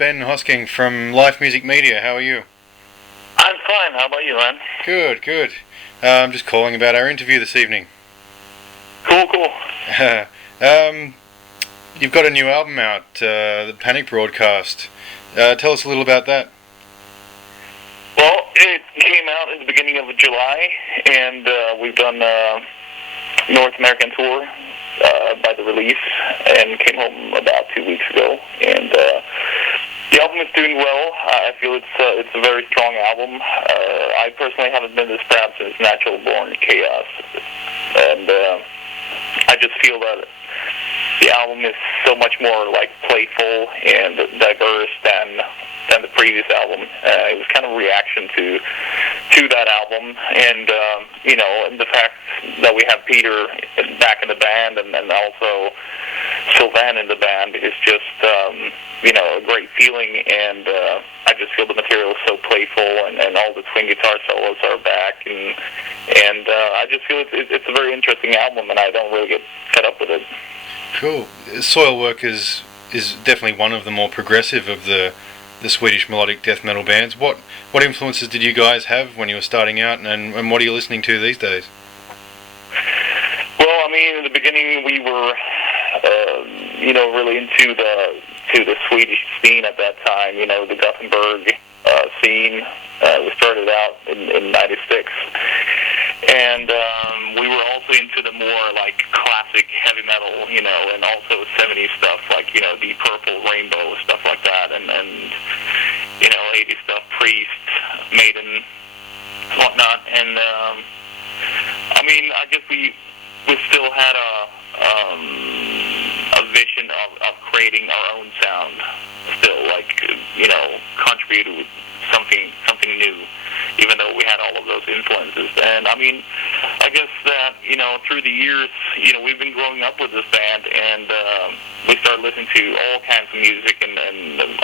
Ben Hosking from Life Music Media. How are you? I'm fine. How about you, man? Good, good. I'm just calling about our interview this evening. Cool. You've got a new album out, the Panic Broadcast. Tell us a little about that. Well, it came out in the beginning of July, and we've done a North American tour by the release, and came home about 2 weeks ago. And the album is doing well. I feel it's a very strong album. I personally haven't been this proud since Natural Born Chaos, and I just feel that the album is so much more like playful and diverse than the previous album. It was kind of a reaction to that album, and the fact that we have Peter back in the band and also Sylvan in the band is just a great feeling, and I just feel the material is so playful, and all the twin guitar solos are back, and I just feel it's a very interesting album, and I don't really get fed up with it. Cool. Soilwork is definitely one of the more progressive of the Swedish melodic death metal bands. What influences did you guys have when you were starting out, and what are you listening to these days? Well, I mean, in the beginning we were, really into the Swedish scene at that time. The Gothenburg scene. We started out in '96, and we were also into the more like classic heavy metal, and also '70s stuff like Deep Purple, Rainbow, stuff like that, and '80s stuff, Priest, Maiden, whatnot. And I guess we still had a vision of creating our own sound, still contributed with something new, even though we had all of those influences. And I guess that through the years, we've been growing up with this band, and we started listening to all kinds of music and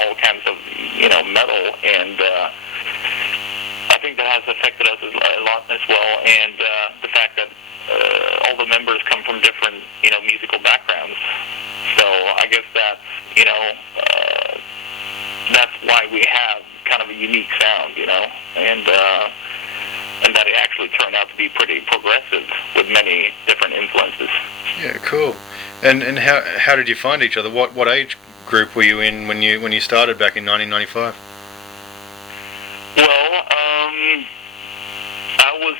all kinds of metal, and I think that has affected us a lot as well. And the fact that all the members come from different musical backgrounds, so I guess that's that's why we have kind of a unique sound, and that it actually turned out to be pretty progressive with many different influences. Yeah, cool. And how did you find each other? What age group were you in when you started back in 1995? Well, I was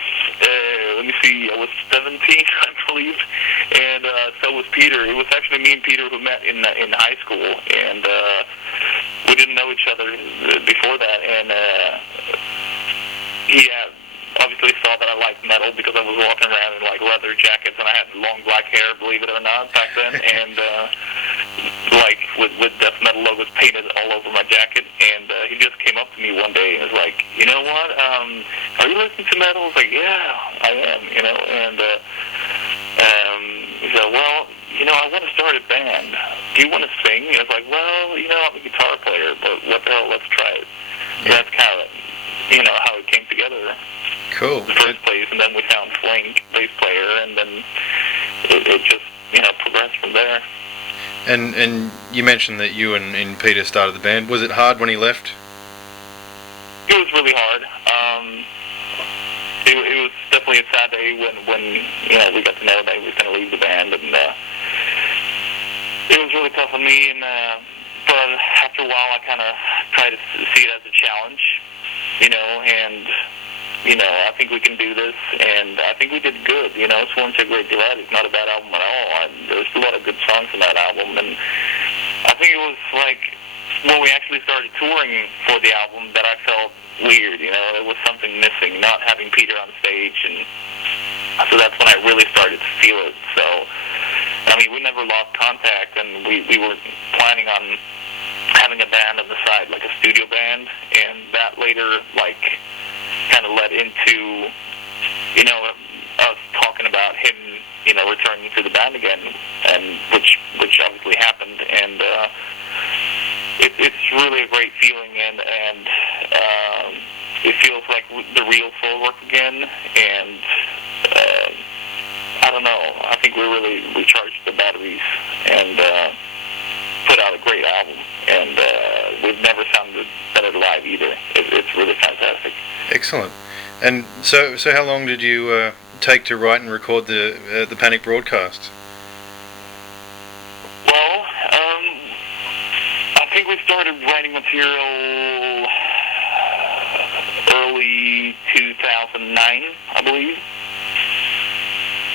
I was 17, I believe, and so was Peter. It was actually me and Peter who met in high school, and we didn't know each other before that, and he obviously saw that I liked metal because I was walking around in like leather jackets, and I had long black hair, believe it or not, back then, and with death metal logos painted all over my jacket. And he just came up to me one day and was like, "You know what? Are you listening to metal?" I was like, "Yeah, I am." And he said, "Well, I want to start a band. Do you want to sing?" I was like, "Well, I'm a guitar player, but what the hell? Let's try it." So that's kind of how it came together. Cool. In the first place, and then we found Flink, bass player, and then it just progressed from there. And you mentioned that you and Peter started the band. Was it hard when he left? It was really hard. It was definitely a sad day when we got to know that he was going to leave the band, and it was really tough on me. And but after a while, I kind of tried to see it as a challenge, and I think we can do this, and I think we did good. Sworn to a Great Divide is not a bad album at all. There's a lot of good songs in that album, and I think it was like when we actually started touring for the album that I felt weird. There was something missing, not having Peter on stage, and so that's when I really started to feel it. So, we never lost contact, and we were planning on having a band on the side, like a studio band, and that later, kind of led into, us talking about him, returning to the band again, and which obviously happened, and it's really a great feeling, and it feels like the real Soilwork again, and I don't know, I think we really recharged the batteries and put out a great album, and we've never sounded better live either. It's really fantastic. Excellent. And so how long did you take to write and record the Panic broadcast? Well, I think we started writing material early 2009, I believe.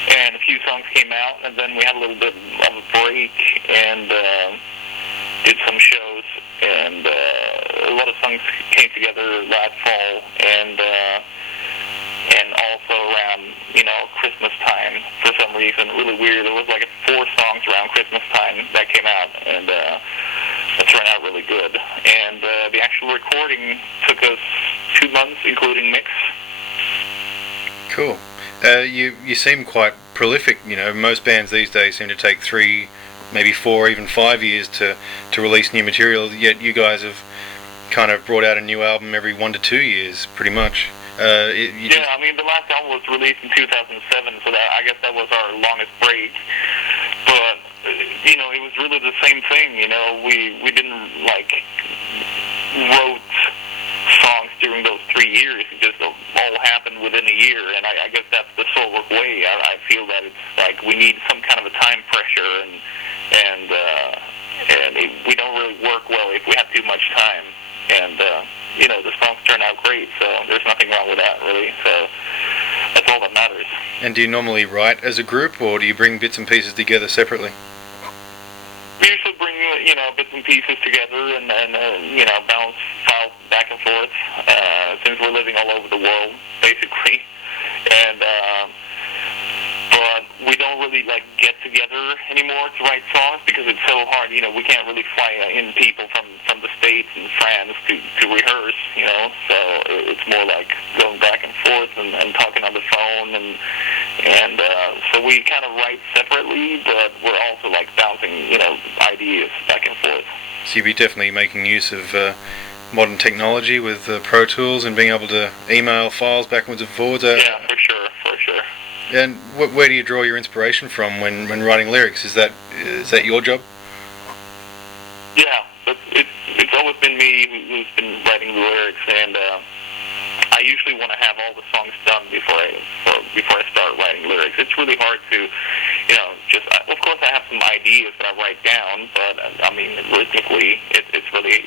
And a few songs came out, and then we had a little bit of a break and did some shows, and a lot of songs came together last fall, and also around, Christmas time, for some reason, really weird. There was like 4 songs around Christmas time that came out, and it turned out really good. And the actual recording took us 2 months, including mix. Cool. You seem quite prolific. Most bands these days seem to take 3, maybe 4, even 5 years to release new material. Yet you guys have kind of brought out a new album every 1 to 2 years, pretty much. I mean, the last album was released in 2007, so I guess that was our longest break. But it was really the same thing. We didn't wrote songs during those 3 years. It just all happened within a year, and I guess that's the Soilwork way. I feel that it's like we need some kind of a time pressure, and we don't really work well if we have too much time. And the songs turn out great, so there's nothing wrong with that, really. So that's all that matters. And do you normally write as a group, or do you bring bits and pieces together separately? We usually bring bits and pieces together and bounce files back and forth, since we're living all over the world, basically. And but we don't really get together anymore to write songs because it's so hard. We can't really fly in people from the States and France to rehearse. So it's more like going back and forth and talking on the phone, and so we kind of write separately, but we're also bouncing ideas back and forth. So you'd be definitely making use of modern technology with Pro Tools and being able to email files backwards and forwards. Yeah, for sure. And where do you draw your inspiration from when writing lyrics? Is that your job? Yeah, but it's always been me who's been writing the lyrics, and I usually want to have all the songs done before I start writing lyrics. It's really hard to, of course I have some ideas that I write down, but I mean, rhythmically, it's really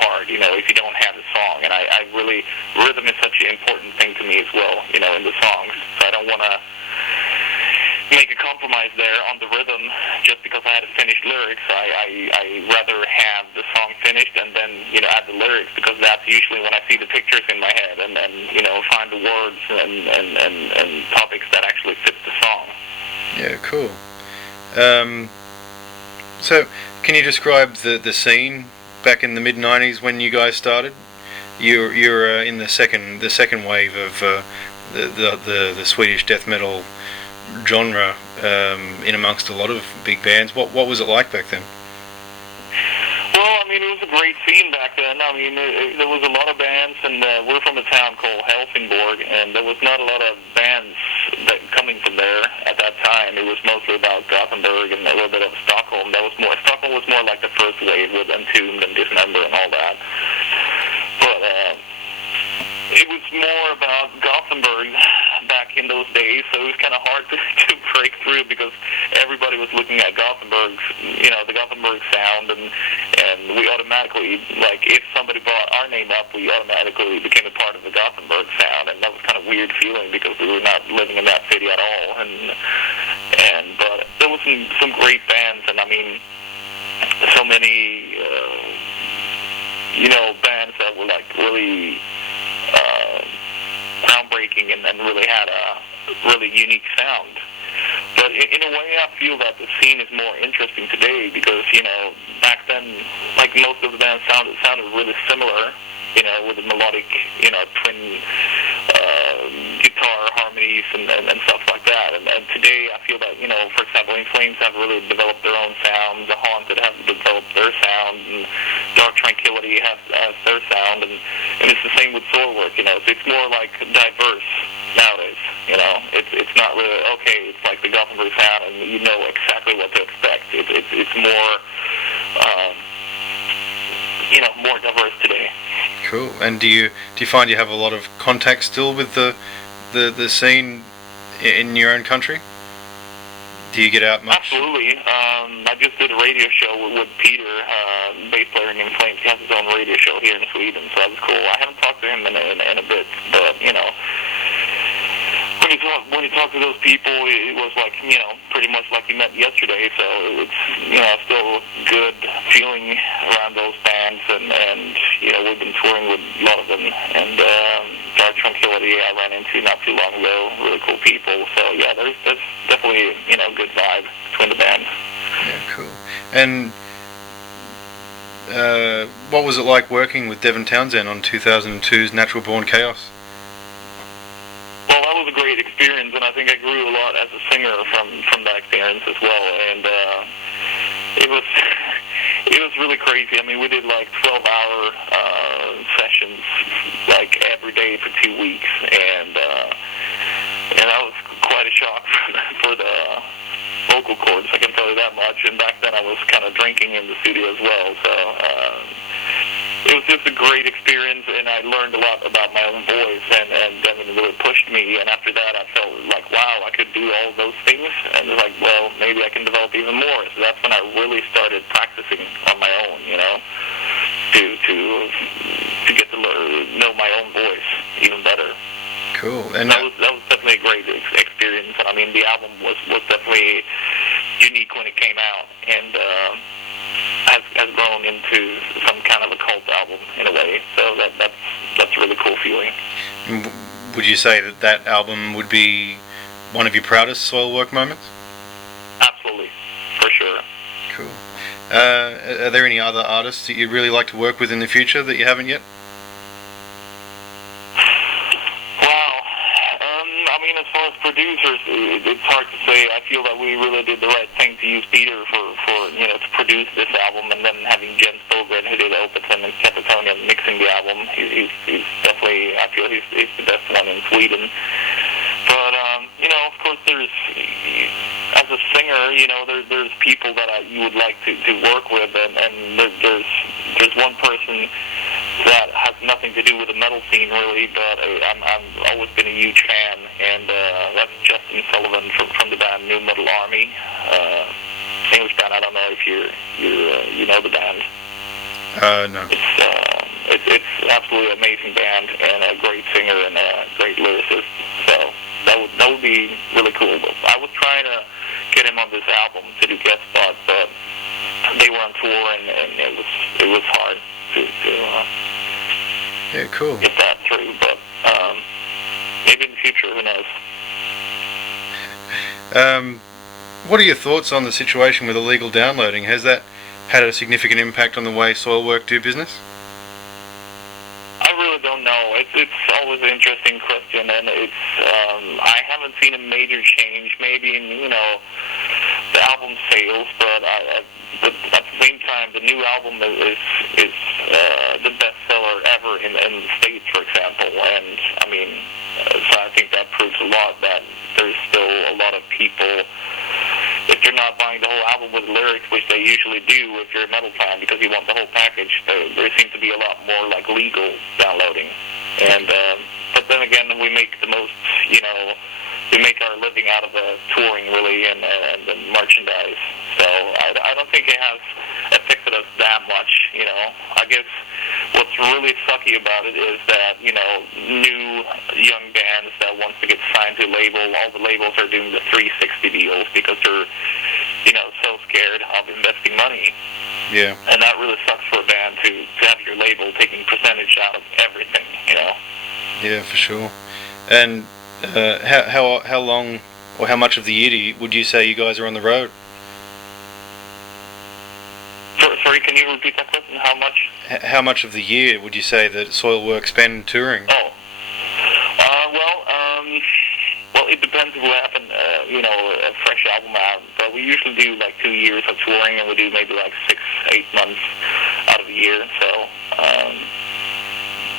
hard, if you don't have the song. And I really, rhythm is such an important thing to me as well, in the songs. So I don't want to make a compromise there on the rhythm just because I had to finish lyrics. I rather have the song finished and then, add the lyrics, because that's usually when I see the pictures in my head and then, find the words and topics that actually fit the song. Yeah, cool. So, can you describe the scene back in the mid-90s when you guys started? You're in the second wave of the Swedish death metal genre, in amongst a lot of big bands. What was it like back then? Well, I mean, it was a great scene back then. I mean, there was a lot of bands, and we're from a town called Hosking, and there was not a lot of bands coming from there at that time. It was mostly about Gothenburg and a little bit of Stockholm. Stockholm was more like the first wave with Entombed and Dismember and all that. But it was more about Gothenburg back in those days, so it was kind of hard to break through because everybody was looking at Gothenburg's, the Gothenburg sound, and we automatically, if somebody brought our name up, we automatically became a part of the Gothenburg sound, and that was kind of weird feeling because we were not living in that city at all, but there was some great bands, and I mean, so many, bands that were really groundbreaking and really had a really unique sound. But in a way, I feel that the scene is more interesting today because, back then, most of the bands sounded really similar, with the melodic, twin guitar harmonies and stuff like that. And today, I feel that, for example, In Flames have really developed their own sound, The Haunted have developed their sound, and Dark Tranquility has their sound, and it's the same with Soilwork, it's more diverse nowadays, it's not really, okay, it's like the Gothenburg sound, and you know exactly what to expect. It's more, Cool. And do you find you have a lot of contact still with the scene in your own country? Do you get out much? Absolutely. I just did a radio show with Peter, bass player named Flames. He has his own radio show here in Sweden, so that was cool. I haven't talked to him in a bit, but when you talk to those people, it was like, pretty much like you met yesterday, so it's, still good feeling around those bands, and we've been touring with a lot of them, and Dark Tranquility I ran into not too long ago, really cool people, so yeah, there's definitely, good vibe between the bands. Yeah, cool. And what was it like working with Devin Townsend on 2002's Natural Born Chaos? Well, that was a great experience, and I think I grew a lot as a singer from that experience as well. And it was really crazy. I mean, we did like 12-hour sessions like every day for 2 weeks, and that was quite a shock for the vocal cords, I can tell you that much. And back then I was kind of drinking in the studio as well, so it was just a great experience, and I learned a lot about my own voice, and Devin really pushed me, and after that I felt like, wow, I could do all those things, and it was like, well, maybe I can develop even more. So that's when I really started practicing on my own, to get to know my own voice even better. Cool. And that was definitely a great experience. I mean, the album was definitely unique when it came out, and has grown into some kind of a cult album in a way. So that's a really cool feeling. Would you say that album would be one of your proudest Soilwork moments? Absolutely, for sure. Cool. Are there any other artists that you'd really like to work with in the future that you haven't yet? As far as producers, it's hard to say. I feel that we really did the right thing to use Peter for to produce this album, and then having Jens Bogren, who did Opeten and Catatonia, mixing the album. He's definitely, I feel he's the best one in Sweden. But of course, there's, as a singer, there's people that you would like to work with, and there's one person that has nothing to do with the metal scene really, but I've always been a huge fan, and that's Justin Sullivan from the band New Metal Army, English band. I don't know if you know the band. No. It's absolutely amazing band, and a great singer and a great lyricist. So that would be really cool. But I was trying to get him on this album to do guest spots, but they were on tour, and it was hard to yeah, cool. get that through, but maybe in the future, who knows. What are your thoughts on the situation with illegal downloading? Has that had a significant impact on the way Soilwork do business? I really don't know. It's always an interesting question, and I haven't seen a major change. Maybe in the album sales, but at the same time, the new album is the best seller ever in the States, for example. And I mean, so I think that proves a lot that there's still a lot of people, if you're not buying the whole album with lyrics, which they usually do if you're a metal fan because you want the whole package, there seems to be a lot more like legal downloading. And but then again, we make the most, we make our living out of the touring really, and the merchandise. So I don't think it has affected us that much. I guess what's really sucky about it is that new young bands that wants to get signed to a label, all the labels are doing the 360 deals because they're so scared of investing money. Yeah. And that really sucks for a band to have your label taking percentage out of everything. Yeah, for sure. And how long or how much of the year would you say you guys are on the road? Sorry, can you repeat that question? How much? How much of the year would you say that Soilwork spend touring? Well, it depends what happened. A fresh album out, but we usually do like 2 years of touring, and we do maybe like 6-8 months out of the year. So,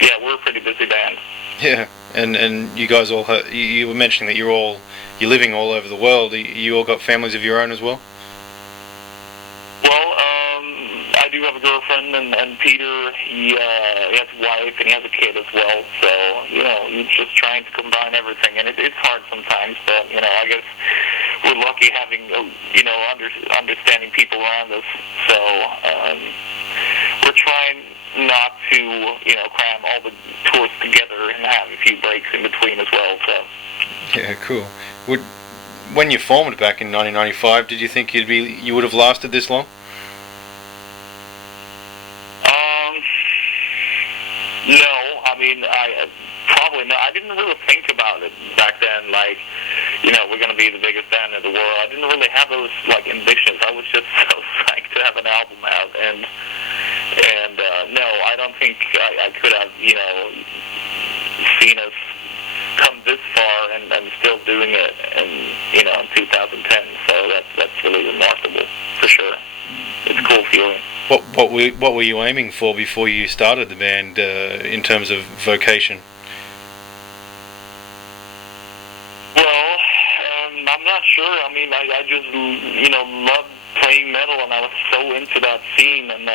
yeah, we're a pretty busy band. Yeah, and you guys all you were mentioning that you're living all over the world. You all got families of your own as well? Well, I do have a girlfriend Devin and Peter, he has a wife and he has a kid as well. So, he's just trying to combine everything. And it's hard sometimes, but, I guess we're lucky having, understanding people around us. So, we're trying not to, cram all the tours together and have a few breaks in between as well. So. Yeah, cool. When you formed back in 1995, did you think you would have lasted this long? No, I mean, probably not. I didn't really think about it back then, like, we're going to be the biggest band in the world. I didn't really have those, ambitions. I was just so psyched to have an album out, and no, I don't think I could have, seen us come this far and still doing it in 2010. So that's really remarkable, for sure. It's a cool feeling. What were you aiming for before you started the band in terms of vocation? Well, I'm not sure. I mean, I just loved playing metal, and I was so into that scene, and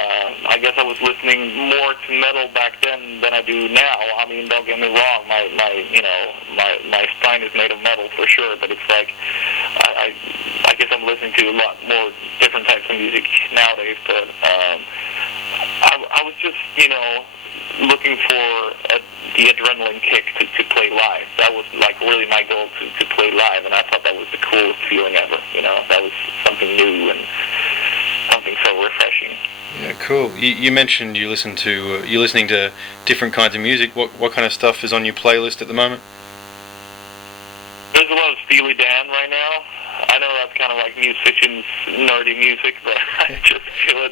I guess I was listening more to metal back then than I do now. I mean, don't get me wrong, my spine is made of metal for sure, but it's like I guess I'm listening to a lot more different types of music nowadays. But I was just looking for the adrenaline kick to play live. That was really my goal to play live, and I thought that was the coolest feeling ever. That was something new and something so refreshing. Yeah, cool. You mentioned you're listening to different kinds of music. What kind of stuff is on your playlist at the moment? There's a lot of Steely Dan right now. I know that's kind of like musicians' nerdy music, but I just feel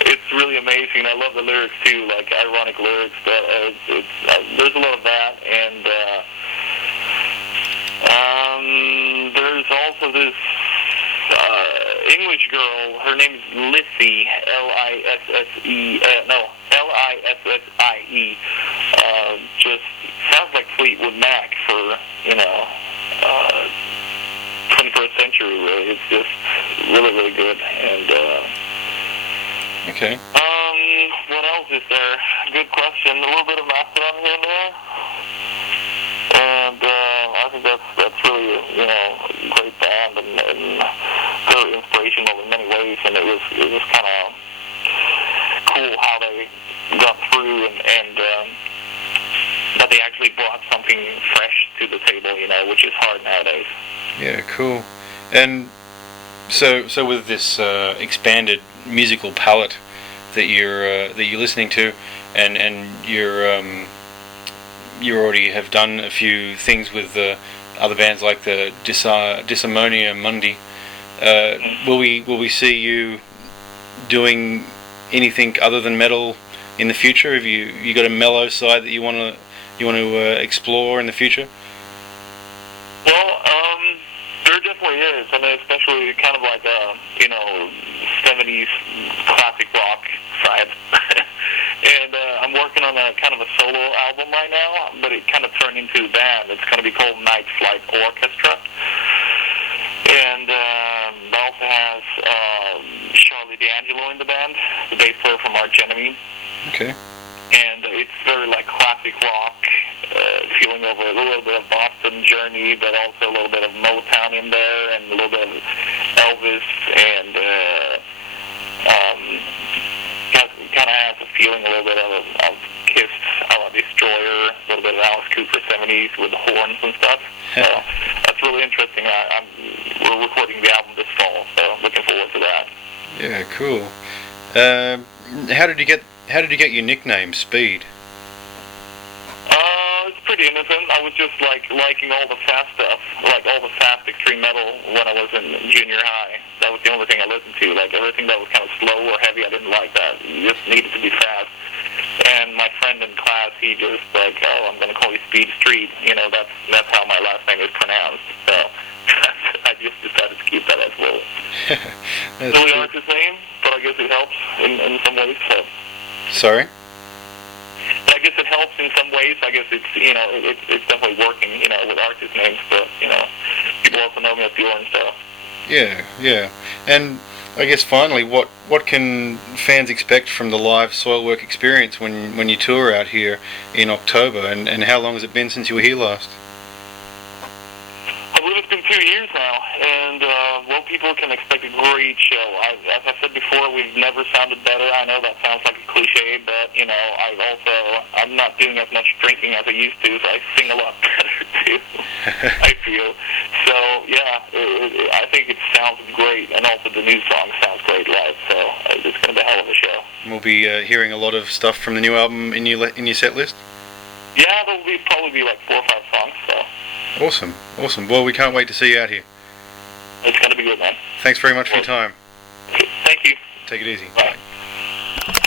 it's really amazing. I love the lyrics too, like ironic lyrics. But there's a lot of that, and theres also this English girl. Her name is Lissie, Lissie. Just sounds like Fleetwood Mac for 21st century, really. It's just really, really good. And okay. What else is there? Good question. A little bit of Mastodon here and there, and I think that's really a great band and very inspirational in many ways. And it was kind of cool how they got through and that they actually brought something fresh to the table, which is hard nowadays. Yeah, cool. And so with this expanded musical palette that you're listening to, and you already have done a few things with other bands like the Disharmonia Mundi. Will we see you doing anything other than metal in the future? Have you got a mellow side that you want to explore in the future? Well, there definitely is. I mean, especially kind of like a 70s classic rock side. And I'm working on a kind of a solo album right now, but it kind of turned into a band. It's going to be called Night Flight Orchestra. And it also has Charlie D'Angelo in the band, the bass player from Arch Enemy. Okay. And it's very classic rock, feeling over a little bit of Boston Journey, but also a little bit of Motown in there, and a little bit of Elvis, and kind of has a feeling a little bit of Kiss, Destroyer, a little bit of Alice Cooper 70s with the horns and stuff. So that's really interesting. We're recording the album this fall, so looking forward to that. Yeah, cool. How did you get your nickname, Speed? It's pretty innocent. I was just liking all the fast stuff, all the fast extreme metal when I was in junior high. That was the only thing I listened to. Everything that was kind of slow or heavy, I didn't like that. You just needed to be fast. And my friend in class, he just I'm going to call you Speed Strid. That's how my last name is pronounced. So I just decided to keep that as well. Really artist name, but I guess it helps in some ways. So. Sorry? I guess it helps in some ways. I guess it's it's definitely working with artist names, but people also know me as Bjorn. So yeah. And I guess finally, what can fans expect from the live Soilwork experience when you tour out here in October, and how long has it been since you were here last? I believe it's been 2 years now, and people can expect a great show. As I said before, we've never sounded better. I know that sounds like a cliche, but I'm not doing as much drinking as I used to, so I sing a lot better too. I feel so. Yeah, I think it sounds great, and also the new song sounds great live. So it's going to be a hell of a show. We'll be hearing a lot of stuff from the new album in your set list. Yeah, there'll probably be like 4 or 5 songs. So. Awesome. Well, we can't wait to see you out here. It's going to be good, man. Thanks very much for your time. Thank you. Take it easy. Bye.